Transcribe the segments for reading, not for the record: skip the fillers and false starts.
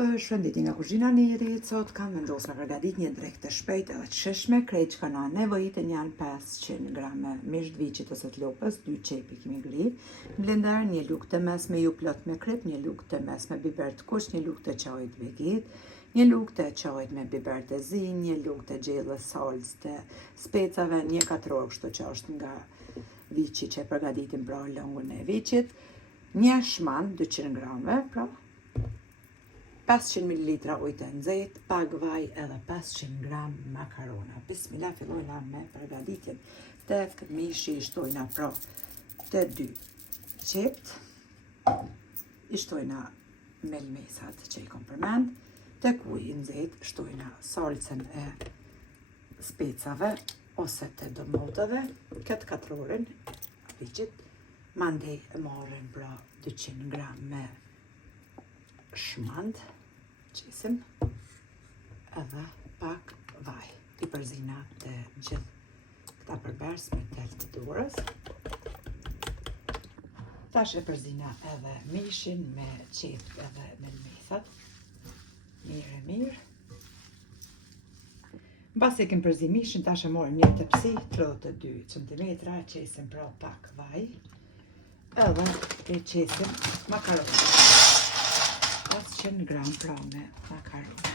Shëndetje nga kuzhina Njerit, sot kam vendosur me përgatit një drekë të shpejtë edhe të shishme. Krejt që kanë nevojitën janë 500 grame mish të viçit ose të lopës, 2 çepi kimigli, blender, një lugë të mesme ju plot me krip, një lugë të mesme biber të kuq, një lugë të çajit vegit, një lugë të çajit me biber të zi, një lugë të gjellës salcë të specave, një katror kështu që është nga viçi që e përgatitim pra lëngun e viçit, një shman 200 grame, pra 500 ml ujë të nxehtë, pak vaj edhe 500 gram makarona. Bismillah, fillojna me përgatitjen. Tek mishi i shtojna pra të 2 qept, i shtojna melmesat që i kom përmend, tek uji i nxehtë shtojna salcën e specave ose të domotave, këtë katrorin viçit, mandej e marrim pra 200 gram me shmand, qesim, edhe pak vaj. I përzina të gjithë këta përbers me tel të dorës. Tash e përzina edhe mishin me qept edhe me mesat. Mirë. Mbas e kem përzi mishin, tash e morim një tepsi 32 cm, qesim pra pak vaj, edhe e qesim makaronë. 500 gram pra me makarona.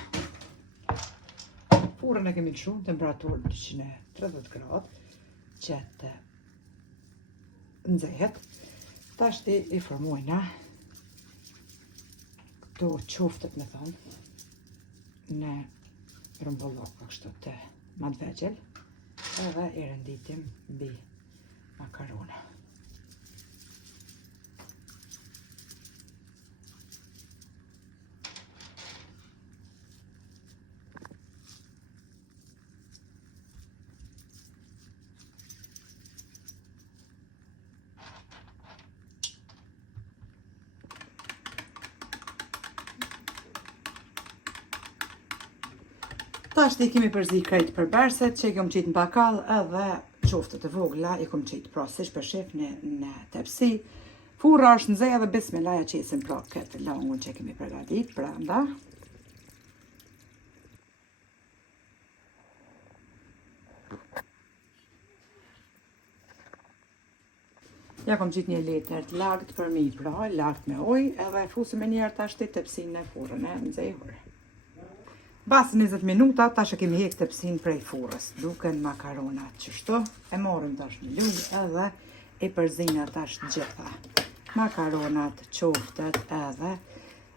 Furrën e kemi të shumë, temperaturë 230 gradë, që të nxehet. Tash i formojna këto qoftët me thonë, në rëmbolloka kështu të madvegjel, edhe i renditim mbi makarona. Tash i kemi përzi krejt përberset që i kom qitë në bakall edhe qoftët e vogla i kom qitë pra siç për shef në tepsi. Furra është nxehtë edhe bismillah ja qesim pra këtë langun që kemi përgatit brenda. Ja kom qitë një letër të lagt për mi pra, lagt me ujë, edhe e fusim e njerë tash të tepsin në furrën e nxehur. Pas 20 minuta, tash e kemi hek tepsin prej furrës. Duken makaronat qështu. E morëm tash në lugë edhe e përzina tash gjitha. Makaronat, qoftet edhe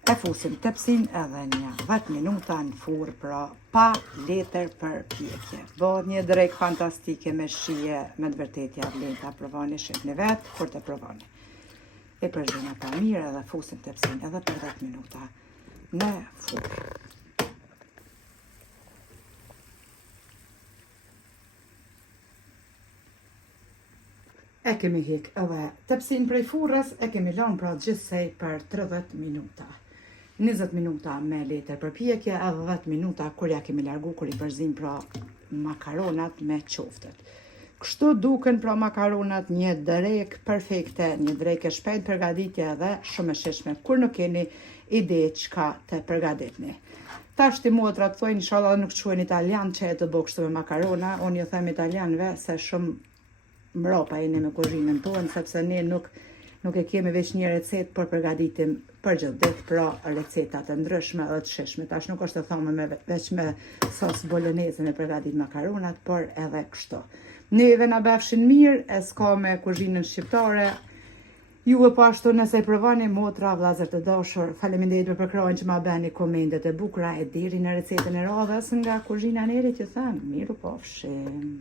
e fusim tepsin edhe një 10 minuta në furrë pra pa letër për pjekje. Bëhet një drekë fantastike me shije, me të vërtetë ja vlen ta provoni, shihni vetë kur të provoni. E përzina pa mirë edhe fusim tepsin edhe për 10 minuta në furrë. E kemi hek edhe tepsin prej furrës, e kemi lanë pra gjithsej për 30 minuta. 20 minuta me letër për pjekje, edhe 10 minuta kur ja kemi largu, kur i përzim pra makaronat me qoftet. Kështu duken pra makaronat, një drekë perfekte, një drekë e shpejt përgatitje edhe shumë e shishme, kur nuk keni ide çka të përgatitni. Tash ti motra të thojnë, inshallah nuk quhen italian që e të bëj kështu me makarona, unë ju them italianëve se shumë mrapa jeni me kuzhinën tonë, sepse ne nuk e kemi veç një recetë, por përgatitim për gjithë ditë pra receta të ndryshme dhe të shishme. Tash nuk është të thomë veç me sos bolognese me përgatit makaronat, por edhe kështu. Neve na befshin mirë, e s'ka me kuzhinën shqiptare. Ju e po ashtu nëse i provoni, motra, vllazër të dashur, faleminderit për përkrahjen që ma bëni komentet e bukura e deri në recetën e radhës nga kuzhina e Nerit, ju them, miru pafshim.